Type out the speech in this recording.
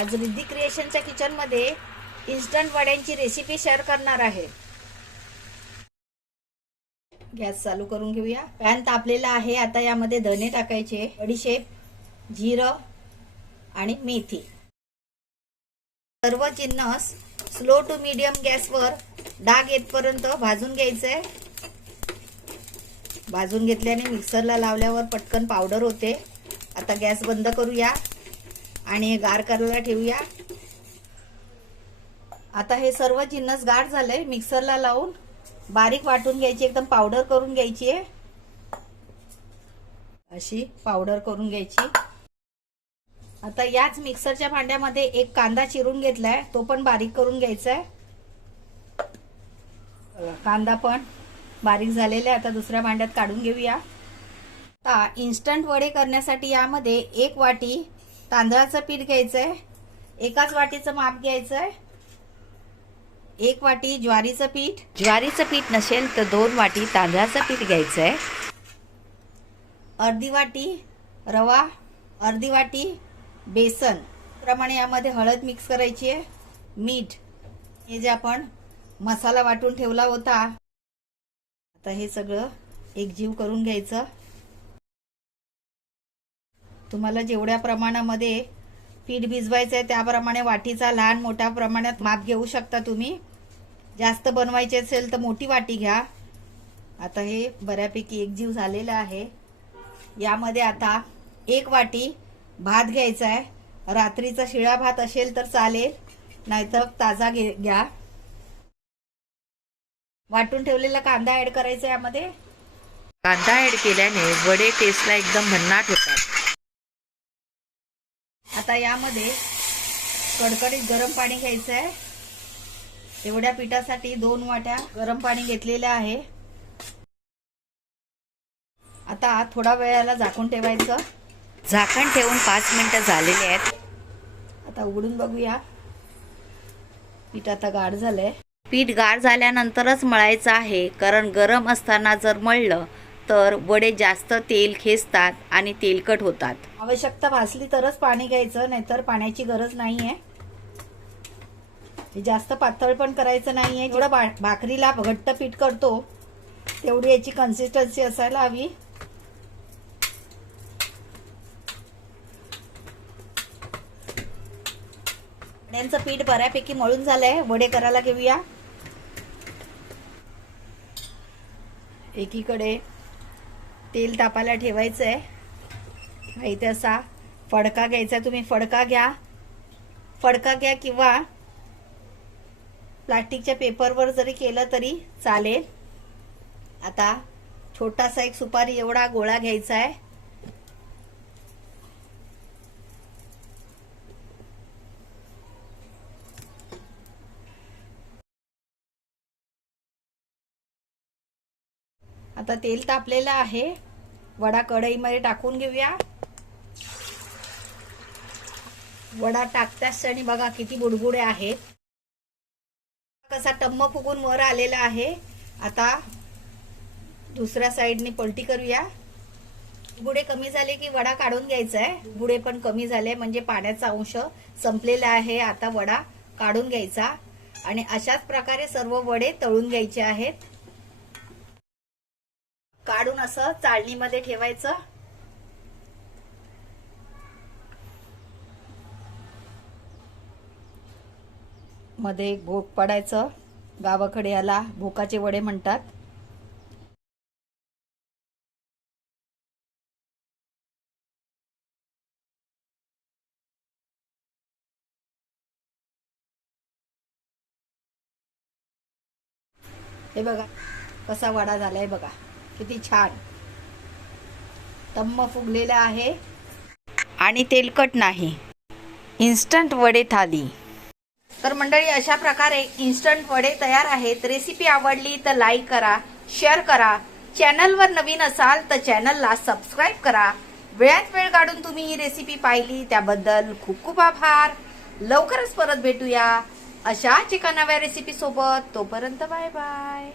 आज रिद्धी क्रिएशनच्या किचनमध्ये instant वड्यांची recipe share करणार आहे। गॅस चालू करून घेऊया। पॅन तापलेला आहे। आता यामध्ये धने टाकायचे, बडीशेप, जिरं आणि मेथी। सर्व जिन्नस स्लो टू मीडियम गॅसवर डाग येतपर्यंत भाजून घ्यायचे। भाजून घेतल्याने मिक्सरला लावल्यावर पटकन पावडर होते। आता गॅस बंद करूया आणि हे गार करायला ठेवूया। आता हे सर्व जिन्नस गार झाले, मिक्सरला लावून बारीक वाटून घ्यायची, एकदम पावडर करून घ्यायची आहे। अशी पावडर करून घ्यायची। आता याच मिक्सरच्या भांड्यामध्ये एक कांदा चिरून घेतलाय, तो पण बारीक करून घ्यायचा आहे। कांदा पण बारीक झालेला आहे। आता दुसऱ्या भांड्यात काढून घेऊया। आता इन्स्टंट वडे करण्यासाठी यामध्ये 1 वाटी तांदळाचं पीठ घ्यायचंय, एकाच वाटीचं माप घ्यायचंय। 1 वाटी ज्वारीचं पीठ, ज्वारीचं पीठ नसेल तर 2 वाटी तांदळाचं पीठ घ्यायचंय। अर्धी वाटी रवा, अर्धी वाटी बेसन। प्रमाणे यामध्ये हळद मिक्स करायची आहे, मीठ, हे जे आपण मसाला वाटून ठेवला होता। आता हे सगळं एकजीव करून घ्यायचं। तुम्हाला जेवढ्या प्रमाणामध्ये पीठ भिजवायचं आहे त्याप्रमाणे वाटीचा लहान मोठ्या प्रमाणात माप घेऊ शकता तुम्ही। जास्त बनवायचे असेल तर मोठी वाटी घ्या। आता हे बऱ्यापैकी एकजीव झालेलं आहे। यामध्ये आता 1 वाटी भात घ्यायचा आहे। रात्रीचा शिळा भात असेल तर चालेल, नाहीतर ताजा घ्या। वाटून ठेवलेला कांदा ऍड करायचा यामध्ये। कांदा ऍड केल्याने वडे टेस्टला एकदम भन्नाट होतात। आता यामध्ये कडकडीत गरम पाणी घ्यायचं आहे। एवढ्या पिठासाठी 2 वाट्या गरम पाणी घेतलेलं आहे। आता थोडा वेळाला झाकून ठेवायचं। झाकण ठेवून 5 मिनिटं झालेले आहेत। आता उघडून बघूया। पीठ आता गार झालंय। पीठ गार झाल्यानंतरच मळायचं आहे, कारण गरम असताना जर मळलं तर वडे जास्त तेल खेचतात आणि तेलकट होतात। आवश्यकता भासली तरच पाणी घ्यायचं, नाहीतर पाण्याची गरज नाहीये। हे जास्त पातळ पण करायचं नाहीये। जेवढं भाकरीला घट्ट पीठ करतो तेवढी याची कन्सिस्टन्सी असायला हवी। वड्यांचं पीठ बऱ्यापैकी मळून झालंय। वडे करायला घेऊया। एकीकडे तेल तापायला ठेवायचंय। इथे असा फडका घ्यायचा, तुम्ही फडका घ्या किंवा प्लास्टिकच्या पेपरवर जरी केलं तरी चालेल। आता छोटासा एक सुपारी एवढा गोळा घ्यायचा आहे। आता तेल तापलेलं आहे, वडा कढईमध्ये टाकून घेऊया। वडा टाकताच क्षणी बघा किती बुडबुडे आहेत, कसा टम्म फुगून वर आलेला आहे। आता दुसऱ्या साइडने पलटी करूया। बुडे कमी झाले की वडा काढून घ्यायचा आहे। बुडे पण कमी झाले म्हणजे पाण्याचा अंश संपलेला आहे। आता वडा काढून घ्यायचा आणि अशाच प्रकारे सर्व वडे तळून घ्यायचे आहेत। काढून असं चाळणीमध्ये ठेवायचं। मध्ये एक भोक पडायचं, गावाकडे याला भोकाचे वडे म्हणतात। हे बघा कसा वडा झालाय, बघा किती छान टम्म फुगलेला आहे आणि तेलकट नाही। इन्स्टंट वडे थाली। तर मंडळी, अशा प्रकारे इन्स्टंट वडे तयार आहेत। रेसिपी आवडली तर लाईक करा, शेअर करा। चॅनलवर नवीन असाल तर चॅनलला सबस्क्राईब करा। वेळात वेळ काढून तुम्ही ही रेसिपी पाहिली त्याबद्दल खूप खूप आभार। लवकरच परत भेटूया अशाच एका नव्या रेसिपी सोबत। तोपर्यंत बाय बाय।